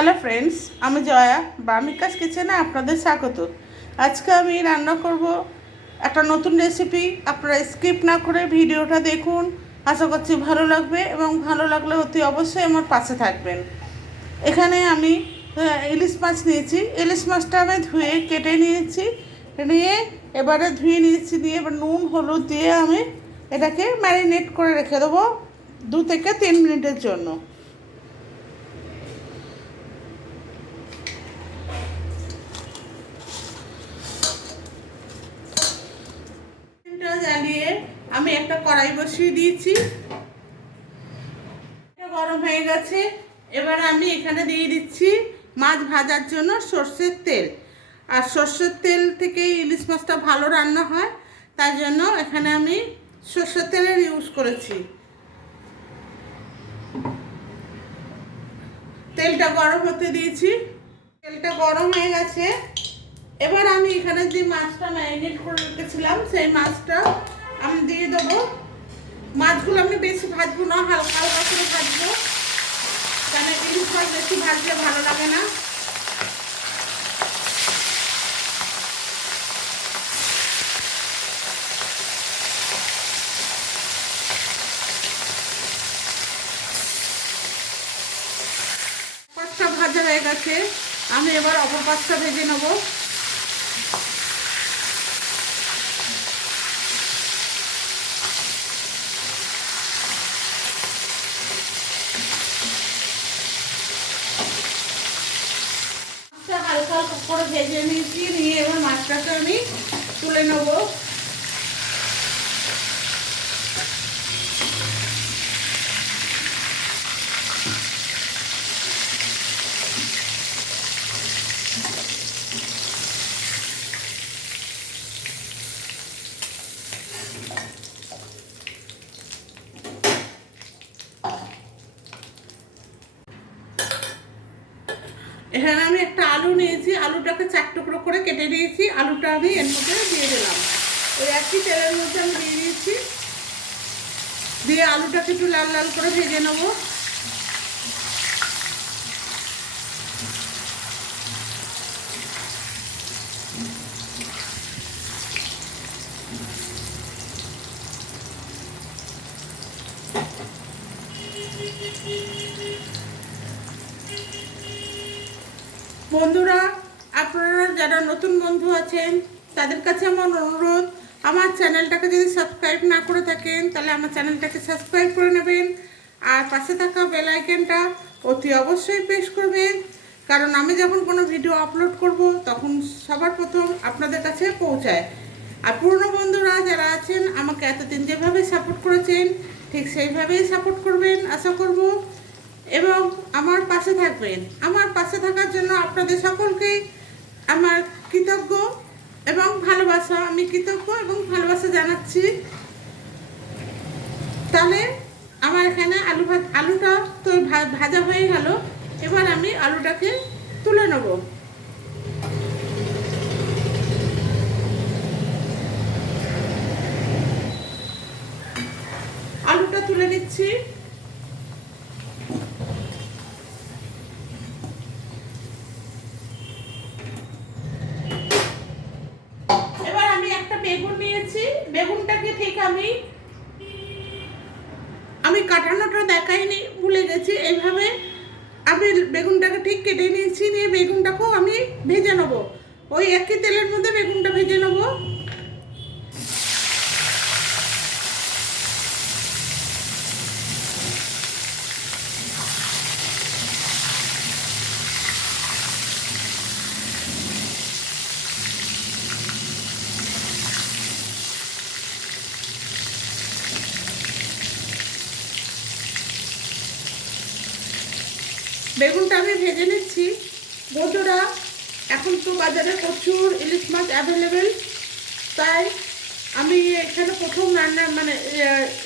Hello friends, আমি জয়া বামিকাস কিচেনে আপনাদের স্বাগত। আজকে আমি রান্না করব একটা নতুন রেসিপি। আপনারা স্কিপ না করে ভিডিওটা দেখুন, আশা করছি ভালো লাগবে এবং ভালো লাগলে অতি অবশ্যই আমার পাশে থাকবেন। এখানে আমি ইলিশ মাছ নিয়েছি। ইলিশ মাছটা আমি ধুয়ে কেটে নিয়েছি, নিয়ে এবারে ধুয়ে নিয়েছি, দিয়ে এবার নুন হলুদ দিয়ে আমি এটাকে ম্যারিনেট করে রেখে দেবো 2 থেকে 3 মিনিটের জন্য। জ্বালিয়ে আমি একটা কড়াই বসিয়ে দিয়েছি, গরম হয়ে গেছে। এবার আমি এখানে দিয়ে দিচ্ছি মাছ ভাজার জন্য সর্ষের তেল। আর সর্ষের তেল থেকে ইলিশ মাছটা ভালো রান্না হয়, তাই জন্য এখানে আমি সর্ষের তেলের ইউজ করেছি। তেলটা গরম হতে দিয়েছি, তেলটা গরম হয়ে গেছে। এবার আমি এখানে যে মাছটা ম্যারিনেট করে রেখেছিলাম সেই মাছটা আমি দিয়ে দেবো। মাছগুলো আমি বেশি ভাজবো না, হালকা হালকা করে ভাজবো, কারণ ইলিশ মাছ বেশি ভাজলে ভালো লাগে না। পাঁচটা ভাজা হয়ে গেছে, আমি এবার অপর পাঁচটা ভেজে নেবো। হালকা হালকা করে ভেজে নিয়েছি, নিয়ে এবার মাছটাকে আমি তুলে নেবো। এখানে আমি একটা আলু নিয়েছি, আলুটাকে 4 টুকরো করে কেটে নিয়েছি। আলুটা আমি এর মধ্যে দিয়ে দিলাম, ওই একই তেলের মধ্যে আমি দিয়ে দিয়েছি। দিয়ে আলুটাকে একটু লাল লাল করে ভেজে নেবো। বন্ধুরা, আপনারা যারা নতুন বন্ধু আছেন তাদের কাছে আমার অনুরোধ, আমার চ্যানেলটাকে যদি সাবস্ক্রাইব না করে থাকেন তাহলে আমার চ্যানেলটাকে সাবস্ক্রাইব করে নেবেন, আর পাশে থাকা বেল আইকনটা অতি অবশ্যই প্রেস করবেন, কারণ আমি যখন কোনো ভিডিও আপলোড করব তখন সবার প্রথম আপনাদের কাছে পৌঁছায়। আর পুরনো বন্ধুরা যারা আছেন আমাকে এতদিন যেভাবে সাপোর্ট করেছেন ঠিক সেইভাবেই সাপোর্ট করবেন আশা করব, এবং আমার পাশে থাকবেন। আমার পাশে থাকার জন্য আপনাদের সকলকে আমার কৃতজ্ঞ এবং ভালোবাসা, আমি কৃতজ্ঞ এবং ভালোবাসা জানাচ্ছি। তাহলে আমার এখানে আলুটা তো ভাজা হয়ে গেল, এবার আমি আলুটাকে তুলে নেব। আলুটা তুলে নিচ্ছি। বেগুন নিয়েছি, বেগুনটাকে ঠিক আমি কাটানোটা দেখাইনি, ভুলে গেছি। এইভাবে আমি বেগুনটাকে ঠিক কেটে নিয়েছি, নিয়ে বেগুনটাকেও আমি ভেজে নেবো। ওই একই তেলের মধ্যে বেগুনটা ভেজে নেবো। বেগুনটা আমি ভেজে নিচ্ছি। বন্ধুরা, এখন তো বাজারে প্রচুর ইলিশ মাছ অ্যাভেলেবেল, তাই আমি এখানে প্রথম রান্না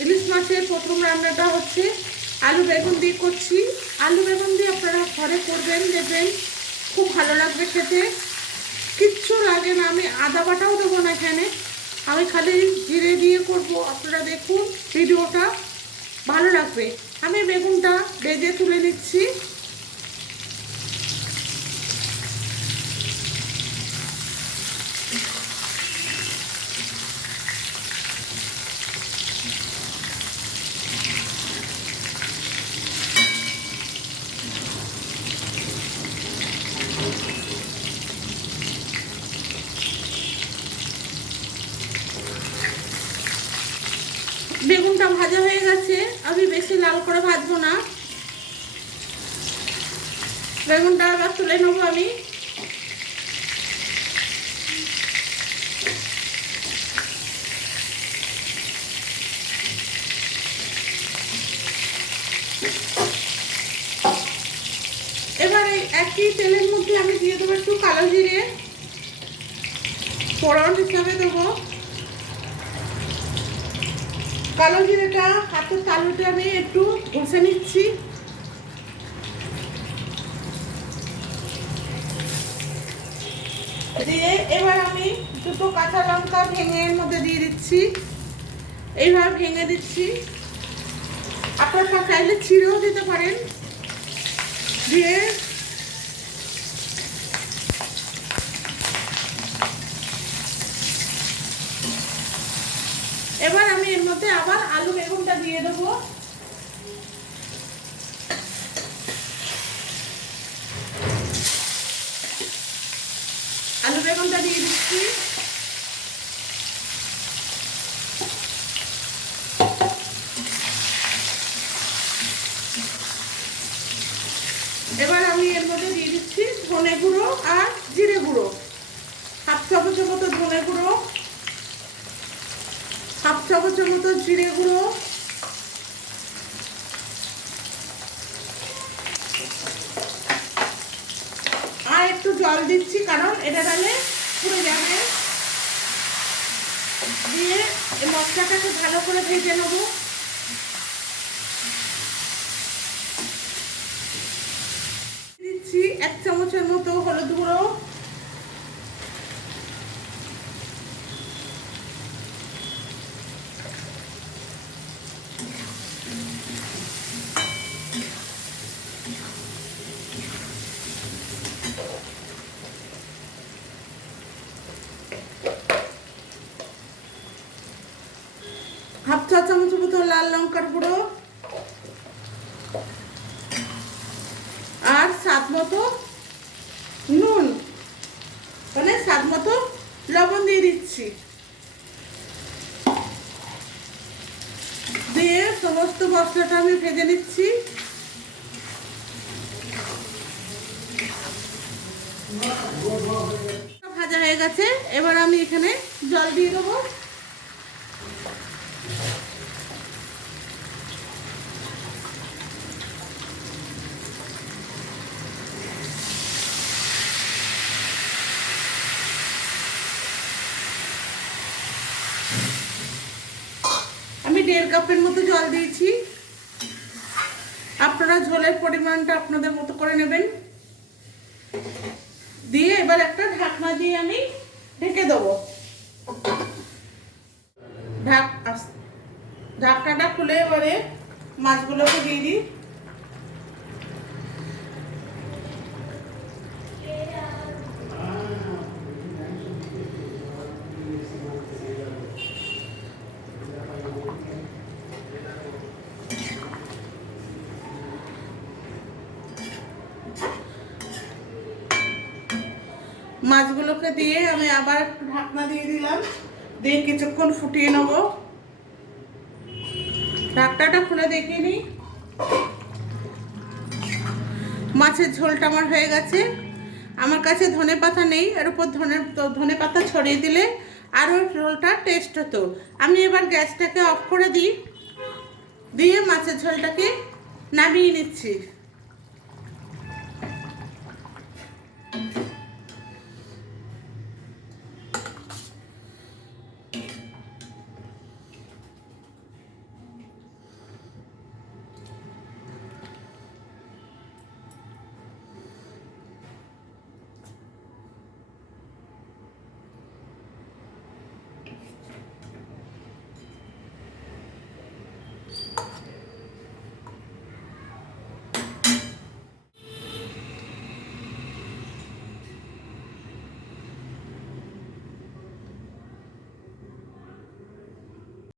ইলিশ মাছের প্রথম রান্নাটা হচ্ছে আলু বেগুন দিয়ে করছি। আলু বেগুন দিয়ে আপনারা ঘরে করবেন, দেখবেন খুব ভালো লাগবে খেতে, কিচ্ছু লাগে না। আমি আদা বাটাও দেবো না এখানে, আমি খালি জিরে দিয়ে করব। আপনারা দেখুন ভিডিওটা, ভালো লাগবে। আমি বেগুনটা ভেজে তুলে নিচ্ছি। ভাজা হয়ে গেছে, আমি বেশি লাল করে ভাজবো না। বেগুনটা আবার তুলে নেবো আমি। এবার এই একই তেলের মধ্যে আমি দিয়ে দেবো একটু কালো জিরে, ফোড়ন হিসাবে দেবো। কালো জিরেটা হাতের তালুতে আমি একটু ঘষে নিচ্ছি। দিয়ে এবার আমি দুটো কাঁচা লঙ্কা ভেঙে এর মধ্যে দিয়ে দিচ্ছি। এইভাবে ভেঙে দিচ্ছি, আপনারা চাইলে ছিঁড়েও দিতে পারেন। দিয়ে এবার আমি এর মধ্যে আবার আলু বেগুনটা দিয়ে দেবো। আলু বেগুনটা দিয়ে দিচ্ছি। এবার আমি এর মধ্যে দিয়ে দিচ্ছি ধনে গুঁড়ো আর জিরে গুঁড়ো। হাফ চামচের মতো ধনে গুঁড়ো, হাফ চামচের মতো জিরে গুঁড়ো, আর একটু জল দিচ্ছি কারণ এটা ডালে পুড়ে যাবে। দিয়ে এই মশলাটাকে ভালো করে ভেজে নেবো। দিচ্ছি 1 চামচের মতো হলুদ গুঁড়ো, হাফ চা চামচের মতো লাল লঙ্কার গুঁড়ো, আর স্বাদ মতো নুন, মানে স্বাদ মতো লবণ দিয়ে দিচ্ছি। দিয়ে সমস্ত মশলাটা আমি ভেজে নিচ্ছি। ভাজা হয়ে গেছে, এবার আমি এখানে জল দিয়ে দেবো। আমি 1.5 কাপের মতো জল দিয়েছি, আপনারা ঝোলের পরিমাণটা আপনাদের মতো করে নেবেন। দিয়ে এবার একটা ঢাকনা দিয়ে আমি ঢেকে দেবো। ঢাকনাটা খুলে এবারে মাছগুলোকে দিয়ে দিই। মাছগুলোকে দিয়ে আমি আবার একটু ঢাকনা দিয়ে দিলাম, দিয়ে কিছুক্ষণ ফুটিয়ে নেব। ঢাকনাটা খুলে দেখিয়ে নিই। মাছের ঝোলটা আমার হয়ে গেছে। আমার কাছে ধনে পাতা নেই, এর উপর ধনে পাতা ছড়িয়ে দিলে আরও ঝোলটা টেস্ট হতো। আমি এবার গ্যাসটাকে অফ করে দিই, দিয়ে মাছের ঝোলটাকে নামিয়ে নিচ্ছি।